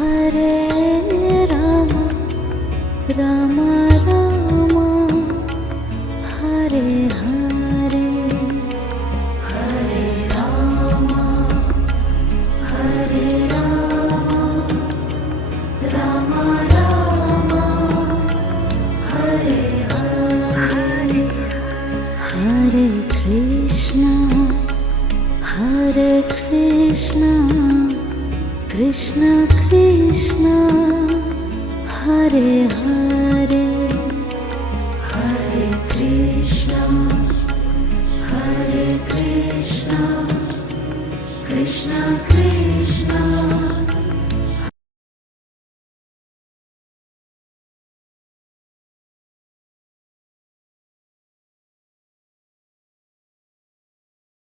Hare Rama, Rama Rama, Hare Hare, Hare Rama, Hare Rama, Rama Rama, Hare Hare, Hare Krishna, Hare Krishna, Krishna Krishna, Hare Hare, Hare Krishna, Hare Krishna, Krishna Krishna,